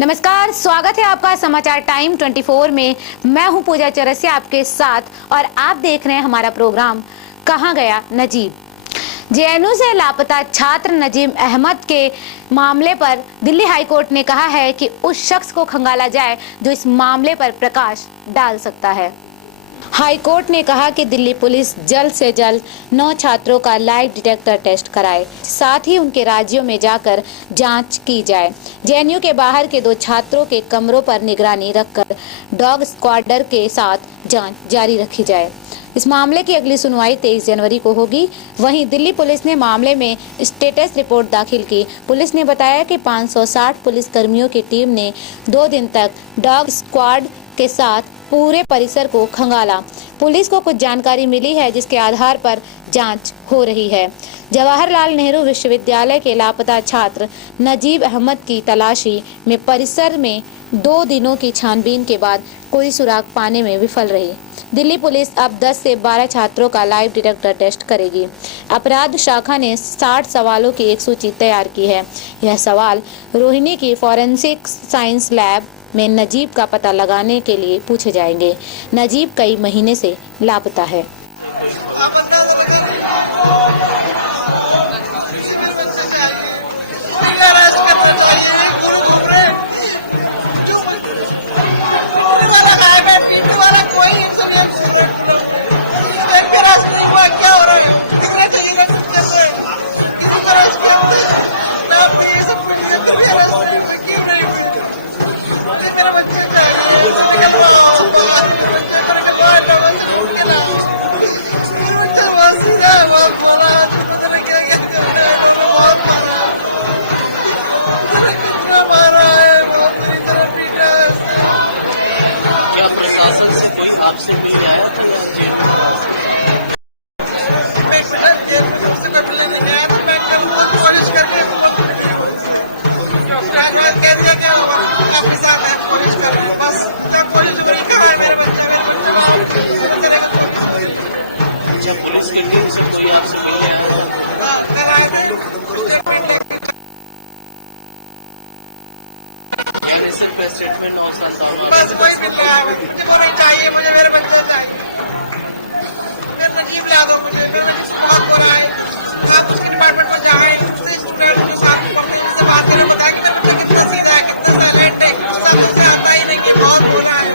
नमस्कार, स्वागत है आपका समाचार टाइम 24 में। मैं हूं पूजा चौरसिया आपके साथ और आप देख रहे हैं हमारा प्रोग्राम कहां गया नजीब। जेएनयू से लापता छात्र नजीब अहमद के मामले पर दिल्ली हाईकोर्ट ने कहा है कि उस शख्स को खंगाला जाए जो इस मामले पर प्रकाश डाल सकता है। हाईकोर्ट ने कहा कि दिल्ली पुलिस जल्द से जल्द 9 छात्रों का लाइव डिटेक्टर टेस्ट कराए, साथ ही उनके राज्यों में जाकर जांच की जाए। जेएनयू के बाहर के 2 छात्रों के कमरों पर निगरानी रखकर डॉग स्क्वाडर के साथ जांच जारी रखी जाए। इस मामले की अगली सुनवाई 23 जनवरी को होगी। वहीं दिल्ली पुलिस ने मामले में स्टेटस रिपोर्ट दाखिल की। पुलिस ने बताया कि 560 पुलिस कर्मियों की टीम ने 2 दिन तक डॉग स्क्वाड के साथ पूरे परिसर को खंगाला। पुलिस को कुछ जानकारी मिली है जिसके आधार पर जांच हो रही है। जवाहरलाल नेहरू विश्वविद्यालय के लापता छात्र नजीब अहमद की तलाशी में परिसर में 2 दिनों की छानबीन के बाद कोई सुराग पाने में विफल रही। दिल्ली पुलिस अब 10 से 12 छात्रों का लाइव डिटेक्टर टेस्ट करेगी। अपराध शाखा ने 60 सवालों की एक सूची तैयार की है। यह सवाल रोहिणी की फॉरेंसिक साइंस लैब में नजीब का पता लगाने के लिए पूछे जाएंगे। नजीब कई महीने से लापता है। आपसे मिल आया था जब पुलिस की टीम से कोई आपसे मिल आया स्टेटमेंट और बस कोई नहीं चाहिए मुझे, मेरे बच्चे चाहिए, फिर नजीब ला दो मुझे, फिर बहुत बुरा है। आप उसके डिपार्टमेंट में जाए, स्टूडेंट के साथ पढ़ने से बात करें, बताया कि मेरा बच्चा कितना सीधा है, कितना टैलेंट है, उससे आता ही नहीं कि बहुत बुरा है।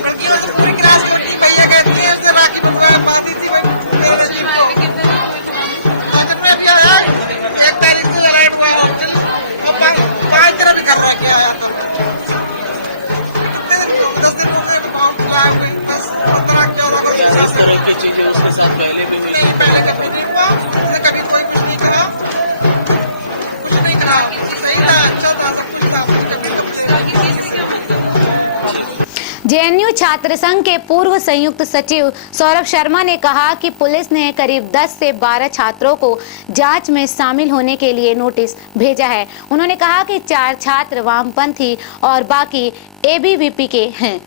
लड़कियों से पूरी क्लास करती भैया कहती है उससे राखी बांधी थी मेरे नजीब को। एक तारीख से लड़ाई हुआ, अब 5 तरह भी खतरा किया है। तरह की चीजें उसके साथ पहले भी हुई, पहले कभी नहीं हुआ, उसने कभी कोई कुछ नहीं करा, कुछ नहीं करा, सही था, अच्छा था, सब कुछ था। जेएनयू छात्र संघ के पूर्व संयुक्त सचिव सौरभ शर्मा ने कहा कि पुलिस ने करीब 10 से 12 छात्रों को जांच में शामिल होने के लिए नोटिस भेजा है। उन्होंने कहा कि 4 छात्र वामपंथी और बाकी एबीवीपी के हैं।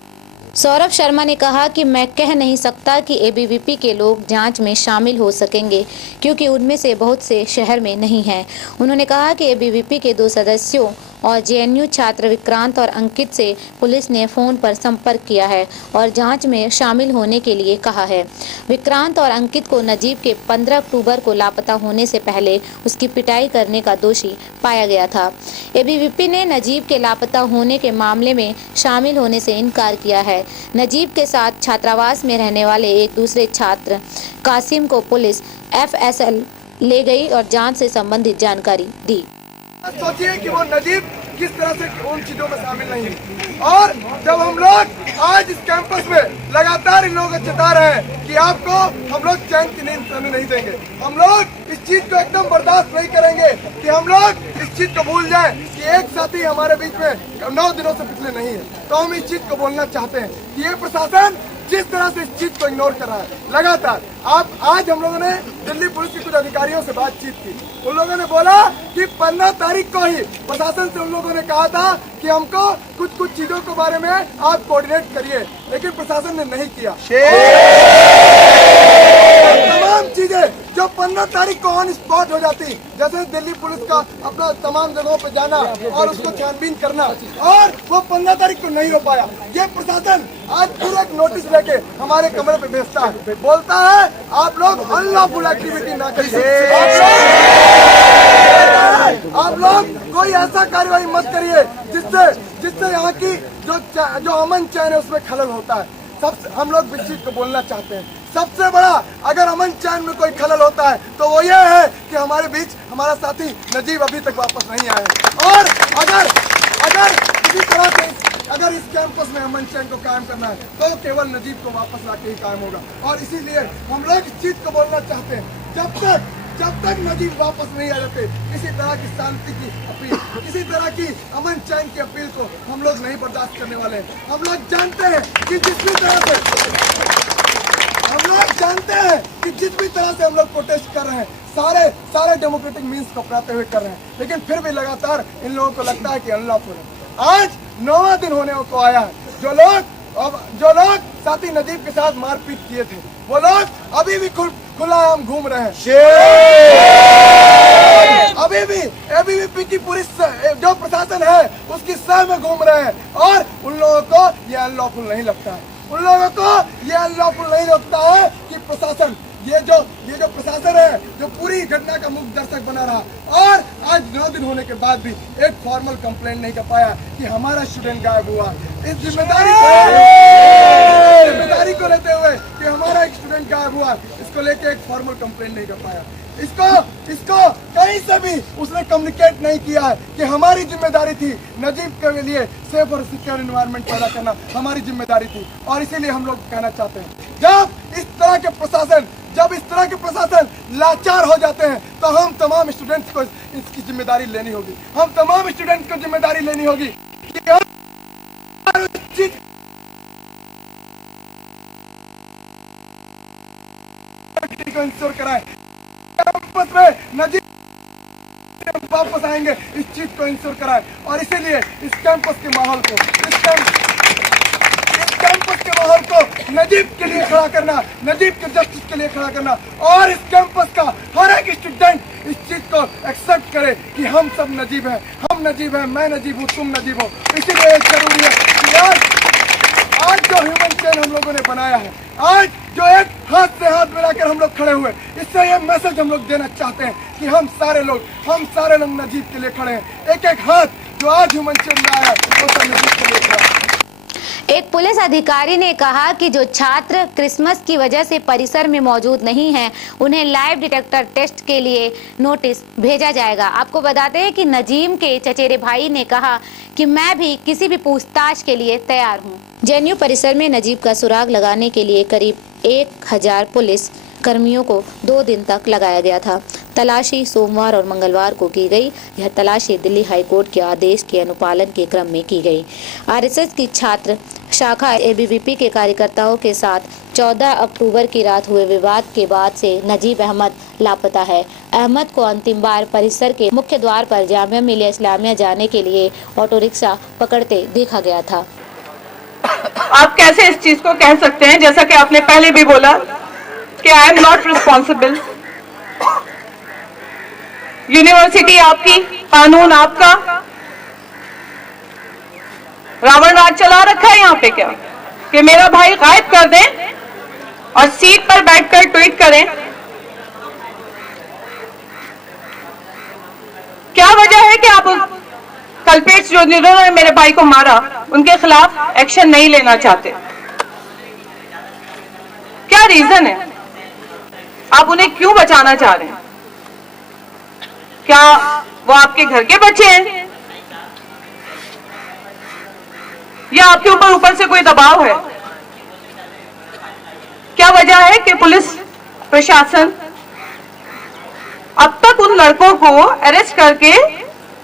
सौरभ शर्मा ने कहा कि मैं कह नहीं सकता कि एबीवीपी के लोग जांच में शामिल हो सकेंगे क्योंकि उनमें से बहुत से शहर में नहीं हैं। उन्होंने कहा कि एबीवीपी के 2 सदस्यों और जेएनयू छात्र विक्रांत और अंकित से पुलिस ने फ़ोन पर संपर्क किया है और जांच में शामिल होने के लिए कहा है। विक्रांत और अंकित को नजीब के 15 अक्टूबर को लापता होने से पहले उसकी पिटाई करने का दोषी पाया गया था। एबीवीपी ने नजीब के लापता होने के मामले में शामिल होने से इनकार किया है। नजीब के साथ छात्रावास में रहने वाले एक दूसरे छात्र कासिम को पुलिस एफएसएल ले गई और जांच से संबंधित जानकारी दी। सोचिए कि वो नजीब किस तरह से उन चीजों में शामिल नहीं है। और जब हम लोग आज इस कैंपस में लगातार इन लोगों को चेता रहे हैं कि आपको हम लोग चैन की नींद सोने नहीं देंगे, हम लोग इस चीज को एकदम बर्दाश्त नहीं करेंगे कि हम लोग इस चीज को भूल जाएं कि एक साथी हमारे बीच में 9 दिनों से पिछले नहीं है। तो हम इस चीज को बोलना चाहते हैं कि ये प्रशासन जिस तरह से इस चीज को इग्नोर कर रहा है लगातार। आज हम लोगों ने दिल्ली पुलिस के कुछ अधिकारियों से बातचीत की, उन लोगों ने बोला कि 15 तारीख को ही प्रशासन से उन लोगों ने कहा था कि हमको कुछ चीजों के बारे में आप कोऑर्डिनेट करिए, लेकिन प्रशासन ने नहीं किया। तमाम चीजें जो जो 15 तारीख को ऑन स्पॉट हो जाती, जैसे दिल्ली पुलिस का अपना तमाम जगहों पे जाना और उसको छानबीन करना, और वो 15 तारीख को नहीं हो पाया। ये प्रशासन आज पूरा एक नोटिस लेके हमारे कमरे पे भेजता है, बोलता है आप लोग अनलॉफुल एक्टिविटी ना करिए, आप लोग कोई ऐसा कार्रवाई मत करिए जिससे यहाँ की जो अमन चैन है उसमें खलल होता है। हम लोग इस चीज को बोलना चाहते हैं, सबसे बड़ा अगर अमन चैन में कोई खलल होता है तो वो ये है कि हमारे बीच हमारा साथी नजीब अभी तक वापस नहीं आए। और अगर किसी तरह से अगर इस कैंपस में अमन चैन को कायम करना है तो केवल नजीब को वापस लाके ही कायम होगा। और इसीलिए हम लोग इस चीज को बोलना चाहते हैं, जब तक नजीब वापस नहीं आ जाते, किसी तरह की शांति की अपील, किसी तरह की अमन चैन की अपील को हम लोग नहीं बर्दाश्त करने वाले हैं। हम लोग जानते हैं कि जिस भी तरह से हम लोग प्रोटेस्ट कर रहे हैं, सारे डेमोक्रेटिक मीन्स को अपनाते हुए कर रहे हैं, लेकिन फिर भी लगातार इन लोगों को लगता है कि अनलॉफुल है। आज 9वां दिन होने को आया है। जो लोग साथी नजीब के साथ मारपीट किए थे, वो लोग अभी भी खुला आम घूम रहे हैं। अभी भी एबीवीपी की पूरी जो प्रशासन है उसकी सह में घूम रहे हैं, और उन लोगों को ये अनलॉफुल नहीं लगता है। उन लोगों को ये अनलॉफुल नहीं लगता है कि प्रशासन ये जो प्रशासन है जो पूरी घटना का मुख्य दर्शक बना रहा, और आज 9 दिन होने के बाद भी एक फॉर्मल कंप्लेंट नहीं कर पाया कि हमारा स्टूडेंट गायब हुआ। इस जिम्मेदारी को लेते हुए कि हमारा एक स्टूडेंट गायब हुआ, इसको लेके एक फॉर्मल कंप्लेंट नहीं कर पाया। इसको कहीं से भी उसने कम्युनिकेट नहीं किया है कि हमारी जिम्मेदारी थी नजीब के लिए सेफ और सिक्योर एनवायरनमेंट पैदा करना हमारी जिम्मेदारी थी। और इसीलिए हम लोग कहना चाहते हैं, जब इस तरह के प्रशासन लाचार हो जाते हैं तो हम तमाम स्टूडेंट्स को इसकी जिम्मेदारी लेनी होगी। हम तमाम स्टूडेंट्स को जिम्मेदारी लेनी होगी कि हम को इंश्योर कराएं, कैंपस में नजीब वापस आएंगे, इस चीज को इंश्योर कराएं। और इसीलिए इस कैंपस के माहौल को नजीब के लिए खड़ा करना, नजीब के जस्टिस के लिए खड़ा करना, और इस कैंपस का हर एक स्टूडेंट इस चीज को एक्सेप्ट करे कि हम सब नजीब हैं, हम नजीब हैं, मैं नजीब हूँ, तुम नजीब हो। इसीलिए जरूरी है कि आज जो ह्यूमन चेन हम लोगों ने बनाया है, आज जो एक हाथ से हाथ मिलाकर हम लोग खड़े हुए, इससे ये मैसेज हम लोग देना चाहते हैं कि हम सारे लोग नजीब के लिए खड़े हैं। एक हाथ जो आज ह्यूमन चेन में आया वो सब नजीब के लिए खड़ा है। एक पुलिस अधिकारी ने कहा कि जो छात्र क्रिसमस की वजह से परिसर में मौजूद नहीं हैं, उन्हें लाइव डिटेक्टर टेस्ट के लिए नोटिस भेजा जाएगा। आपको बताते हैं कि नजीम के चचेरे भाई ने कहा कि मैं भी किसी भी पूछताछ के लिए तैयार हूं। जेएनयू परिसर में नजीब का सुराग लगाने के लिए करीब 1000 पुलिस कर्मियों को 2 दिन तक लगाया गया था। तलाशी सोमवार और मंगलवार को की गई। यह तलाशी दिल्ली हाईकोर्ट के आदेश के अनुपालन के क्रम में की गई। आरएसएस की छात्र शाखा एबीवीपी के कार्यकर्ताओं के साथ 14 अक्टूबर की रात हुए विवाद के बाद से नजीब अहमद लापता है। अहमद को अंतिम बार परिसर के मुख्य द्वार पर जामिया मिलिया इस्लामिया जाने के लिए ऑटो रिक्शा पकड़ते देखा गया था। आप कैसे इस चीज को कह सकते हैं, जैसा कि आपने पहले भी बोला कि I am not responsible. University आपकी, कानून आपका, रावण राज चला रखा है यहाँ पे क्या कि मेरा भाई गायब कर दें और सीट पर बैठकर ट्वीट करें? क्या वजह है कि आप कल्पेट्स जिन्होंने मेरे भाई को मारा उनके खिलाफ एक्शन नहीं लेना चाहते? क्या रीजन है? आप उन्हें क्यों बचाना चाह रहे हैं? क्या वो आपके घर के बच्चे हैं या आपके ऊपर से कोई दबाव है? क्या वजह है कि पुलिस प्रशासन अब तक उन लड़कों को अरेस्ट करके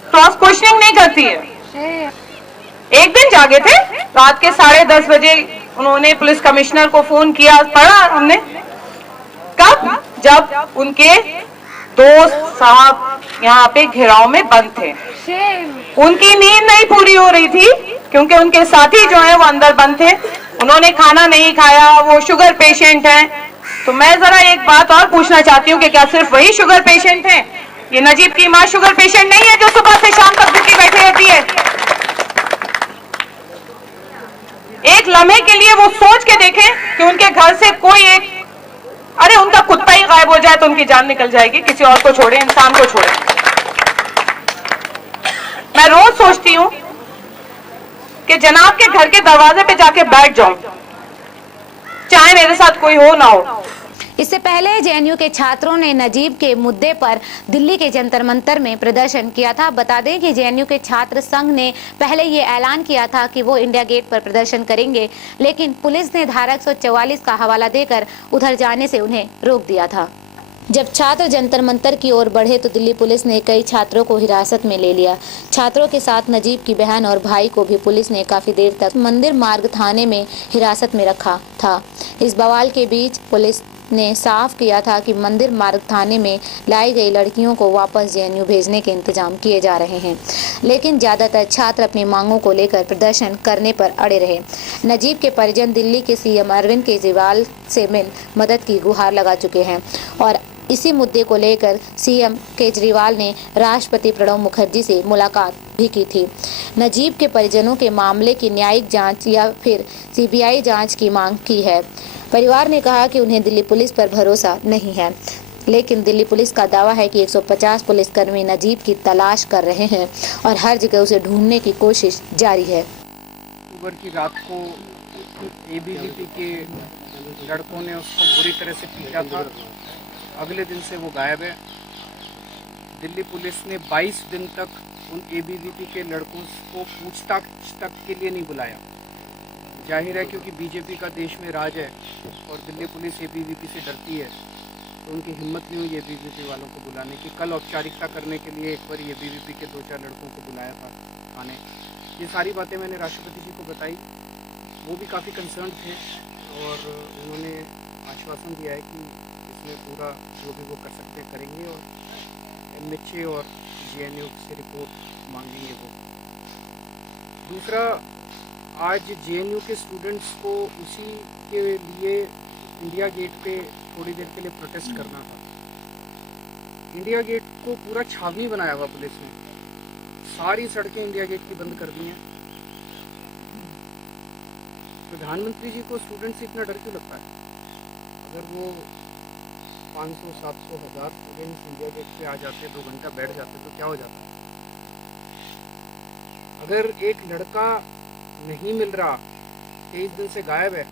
क्रॉस क्वेश्चनिंग नहीं करती है? एक दिन जागे थे, रात के 10:30 बजे उन्होंने पुलिस कमिश्नर को फोन किया, पढ़ा हमने। कब? जब उनके दोस्त साहब यहाँ पे घेराव में बंद थे। उनकी नींद नहीं पूरी हो रही थी क्योंकि उनके साथी जो है वो अंदर बंद थे, उन्होंने खाना नहीं खाया, वो शुगर पेशेंट हैं, तो मैं जरा एक बात और पूछना चाहती हूँ कि क्या सिर्फ वही शुगर पेशेंट हैं? ये नजीब की माँ शुगर पेशेंट नहीं है जो सुबह से शाम तक भूखी बैठी रहती है? एक लम्हे के लिए वो सोच के देखें कि उनके घर से कोई एक, अरे उनका कुत्ता ही गायब हो जाए तो उनकी जान निकल जाएगी, किसी और को छोड़े, इंसान को छोड़े। मैं रोज सोचती हूँ कि जनाब के घर के दरवाजे पे जाके बैठ जाऊं, चाहे मेरे साथ कोई हो ना हो। इससे पहले जेएनयू के छात्रों ने नजीब के मुद्दे पर दिल्ली के जंतर मंतर में प्रदर्शन किया था। बता दें कि जेएनयू के छात्र संघ ने पहले ये ऐलान किया था कि वो इंडिया गेट पर प्रदर्शन करेंगे, लेकिन पुलिस ने धारा 144 का हवाला देकर उधर जाने से उन्हें रोक दिया था। जब छात्र जंतर मंतर की ओर बढ़े तो दिल्ली पुलिस ने कई छात्रों को हिरासत में ले लिया। छात्रों के साथ नजीब की बहन और भाई को भी पुलिस ने काफी देर तक मंदिर मार्ग थाने में हिरासत में रखा था। इस बवाल के बीच पुलिस ने साफ किया था कि मंदिर मार्ग थाने में लाई गई लड़कियों को वापस जेएनयू भेजने के इंतजाम किए जा रहे हैं, लेकिन ज्यादातर छात्र अपनी मांगों को लेकर प्रदर्शन करने पर अड़े रहे। नजीब के परिजन दिल्ली के सीएम अरविंद केजरीवाल से मिल मदद की गुहार लगा चुके हैं और इसी मुद्दे को लेकर सीएम केजरीवाल ने राष्ट्रपति प्रणब मुखर्जी से मुलाकात भी की थी। नजीब के परिजनों के मामले की न्यायिक जांच या फिर सीबीआई जांच की मांग की है। परिवार ने कहा कि उन्हें दिल्ली पुलिस पर भरोसा नहीं है, लेकिन दिल्ली पुलिस का दावा है कि 150 पुलिसकर्मी नजीब की तलाश कर रहे हैं और हर जगह उसे ढूंढने की कोशिश जारी है। अक्टूबर की रात को एबीवीपी के लड़कों ने उसको बुरी तरह से पीटा था। अगले दिन से वो गायब है। दिल्ली पुलिस ने 22 दिन तक उन एबीवीपी के लड़कों को पूछताछ तक के लिए नहीं बुलाया। जाहिर है क्योंकि बीजेपी का देश में राज है और दिल्ली पुलिस एबीवीपी से डरती है, तो उनकी हिम्मत नहीं हुई एबीवीपी वालों को बुलाने की। कल औपचारिकता करने के लिए एक बार एबीवीपी के 2-4 लड़कों को बुलाया था थाने। ये सारी बातें मैंने राष्ट्रपति जी को बताई, वो भी काफ़ी कंसर्न थे और उन्होंने आश्वासन दिया है कि इसमें पूरा जो भी वो कर सकते हैं करेंगे और एमएचए और जेएनयू से रिपोर्ट मांगेंगे वो। दूसरा, आज जेएनयू के स्टूडेंट्स को उसी के लिए इंडिया गेट पे थोड़ी देर के लिए प्रोटेस्ट करना था। इंडिया गेट को पूरा छावनी बनाया हुआ पुलिस ने, सारी सड़कें इंडिया गेट की बंद कर दी हैं। प्रधानमंत्री जी को स्टूडेंट से इतना डर क्यों लगता है? अगर वो 500, 700, 1000 स्टूडेंट्स इंडिया गेट पे आ जाते, 2 घंटा बैठ जाते तो क्या हो जाता? अगर एक लड़का नहीं मिल रहा, 23 दिन से गायब है,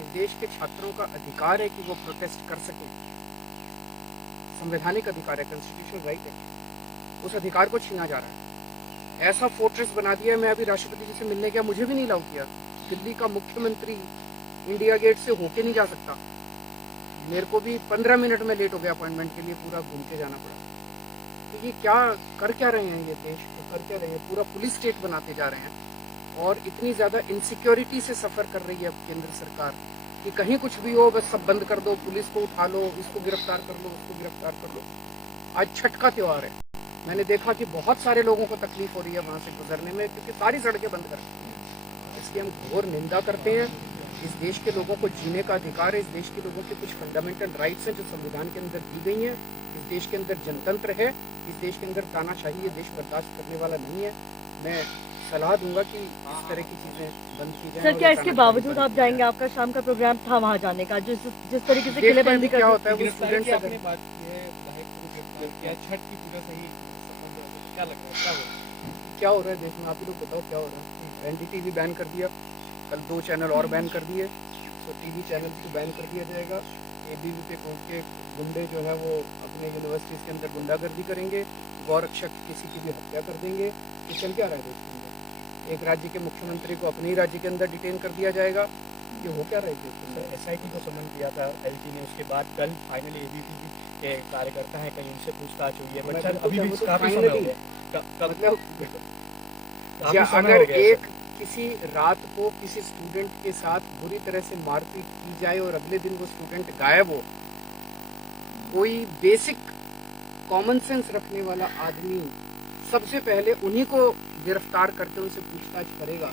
इस देश के छात्रों का अधिकार है कि वो प्रोटेस्ट कर सके। संवैधानिक अधिकार है, कॉन्स्टिट्यूशनल राइट है। उस अधिकार को छीना जा रहा है। ऐसा फोर्ट्रेस बना दिया। मैं अभी राष्ट्रपति जी से मिलने गया, मुझे भी नहीं अलाउ किया। दिल्ली का मुख्यमंत्री इंडिया गेट से होके नहीं जा सकता। मेरे को भी 15 मिनट में लेट हो गया अपॉइंटमेंट के लिए, पूरा घूम के जाना पड़ा। तो ये क्या कर क्या रहे हैं? ये देश को कर क्या रहे हैं? पूरा पुलिस स्टेट बनाते जा रहे हैं और इतनी ज्यादा इनसिक्योरिटी से सफर कर रही है अब केंद्र सरकार कि कहीं कुछ भी हो बस सब बंद कर दो, पुलिस को उठा लो, इसको गिरफ्तार कर लो, उसको गिरफ्तार कर लो। आज छठ का त्योहार है, मैंने देखा कि बहुत सारे लोगों को तकलीफ हो रही है वहां से गुजरने में क्योंकि सारी सड़कें बंद कर दी हैं। इसकी हम घोर निंदा करते हैं। इस देश के लोगों को जीने का अधिकार है। इस देश के लोगों के कुछ फंडामेंटल राइट्स हैं जो संविधान के अंदर दी गई हैं। इस देश के अंदर जनतंत्र है। इस देश के अंदर तानाशाही ये देश बर्दाश्त करने वाला नहीं है। मैं सलाह दूंगा कि इस तरह की चीजें बंद की जाए। सर, क्या इसके बावजूद आप जाएंगे? आपका शाम का प्रोग्राम था वहाँ जाने का, जिस तरीके से किलेबंदी क्या होता है वो स्टूडेंट्स आपने बात की है, क्या छठ की पूजा सही क्या लग रहा है? क्या हो रहा है देश में? आप ही लोग बताओ क्या हो रहा है? एनडीटीवी बैन कर दिया, कल 2 चैनल और बैन कर दिए, तो टीवी चैनल को बैन कर दिया जाएगा। एबीवीपी के गुंडे जो है वो अपने यूनिवर्सिटीज के अंदर गुंडागर्दी करेंगे, गौरक्षक किसी की भी हत्या कर देंगे। ये चल क्या रहा है देश के अंदर? एक राज्य के मुख्यमंत्री को अपने ही राज्य के अंदर डिटेन कर दिया जाएगा। ये हो क्या रहा है? एसआईटी को समन किया था एलटी ने, उसके बाद कल फाइनली एबीवीपी के कार्यकर्ता हैं, कहीं उनसे पूछताछ हुई है, बट सर अभी भी काफी समय हो गया। मतलब अगर एक किसी रात को किसी स्टूडेंट के साथ बुरी तरह से मारपीट की जाए और अगले दिन वो स्टूडेंट गायब हो, कोई बेसिक कॉमन सेंस रखने वाला आदमी सबसे पहले उन्हीं को गिरफ्तार करके उनसे पूछताछ करेगा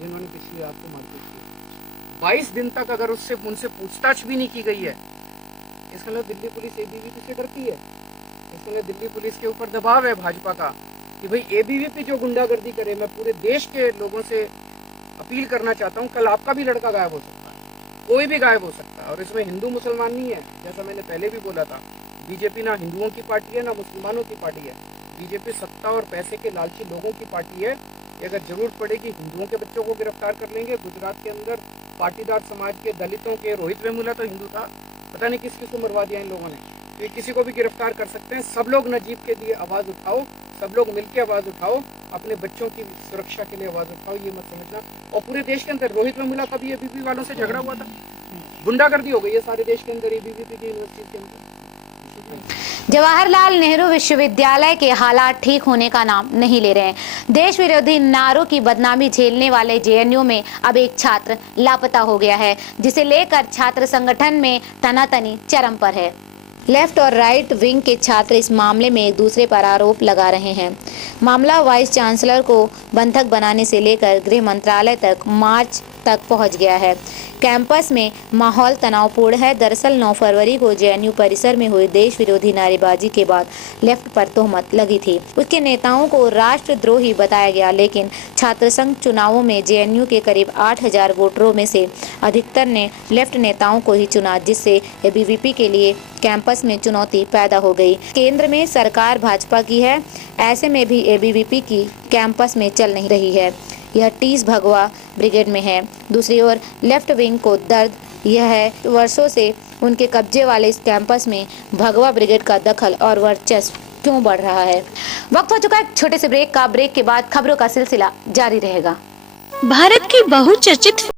जिन्होंने पिछली रात को मारपीट की। 22 दिन तक अगर उनसे पूछताछ भी नहीं की गई है इसका मतलब दिल्ली पुलिस एबीवीपी से डरती है। इसका मतलब दिल्ली पुलिस के ऊपर दबाव है भाजपा का कि भाई एबीवीपी जो गुंडागर्दी करे। मैं पूरे देश के लोगों से अपील करना चाहता हूँ, कल आपका भी लड़का गायब हो सकता है, कोई भी गायब हो सकता है। और इसमें हिंदू मुसलमान नहीं है, जैसा मैंने पहले भी बोला था। बीजेपी ना हिंदुओं की पार्टी है ना मुसलमानों की पार्टी है। बीजेपी सत्ता और पैसे के लालची लोगों की पार्टी है। अगर जरूरत पड़ेगी हिंदुओं के बच्चों को गिरफ्तार कर लेंगे। गुजरात के अंदर पाटीदार समाज के, दलितों के, रोहित वेमुला तो हिंदू था, पता नहीं किस किस को मरवा दिया इन लोगों ने। तो ये किसी को भी गिरफ्तार कर सकते हैं। सब लोग नजीब के लिए आवाज उठाओ, सब लोग मिलकर आवाज उठाओ, अपने बच्चों की सुरक्षा के लिए आवाज उठाओ, ये मत समझना। और पूरे देश के अंदर रोहित वेमुला का भी एबीवीपी वालों से झगड़ा हुआ था, गुंडागर्दी हो गई है सारे देश के अंदर एबीवीपी की यूनिवर्सिटी के अंदर। जवाहरलाल नेहरू विश्वविद्यालय के हालात ठीक होने का नाम नहीं ले रहे हैं। देश विरोधी नारों की बदनामी झेलने वाले जेएनयू में अब एक छात्र लापता हो गया है, जिसे लेकर छात्र संगठन में तनातनी चरम पर है। लेफ्ट और राइट विंग के छात्र इस मामले में एक दूसरे पर आरोप लगा रहे हैं। मामला वाइस चांसलर को बंधक बनाने से लेकर गृह मंत्रालय तक मार्च तक पहुंच गया है। कैंपस में माहौल तनावपूर्ण है। दरअसल 9 फरवरी को जेएनयू परिसर में हुई देश विरोधी नारेबाजी के बाद लेफ्ट पर तोहमत लगी थी। उसके नेताओं को राष्ट्रद्रोही बताया गया, लेकिन छात्र संघ चुनावों में जेएनयू के करीब 8000 वोटरों में से अधिकतर ने लेफ्ट नेताओं को ही चुना, जिससे एबीवीपी के लिए कैंपस में चुनौती पैदा हो गई। केंद्र में सरकार भाजपा की है, ऐसे में भी एबीवीपी की कैंपस में चल नहीं रही है। यह टीस भगवा ब्रिगेड में है। दूसरी ओर लेफ्ट विंग को दर्द यह है, वर्षों से उनके कब्जे वाले इस कैंपस में भगवा ब्रिगेड का दखल और वर्चस्व क्यों बढ़ रहा है। वक्त हो चुका है छोटे से ब्रेक का। ब्रेक के बाद खबरों का सिलसिला जारी रहेगा। भारत की बहुचर्चित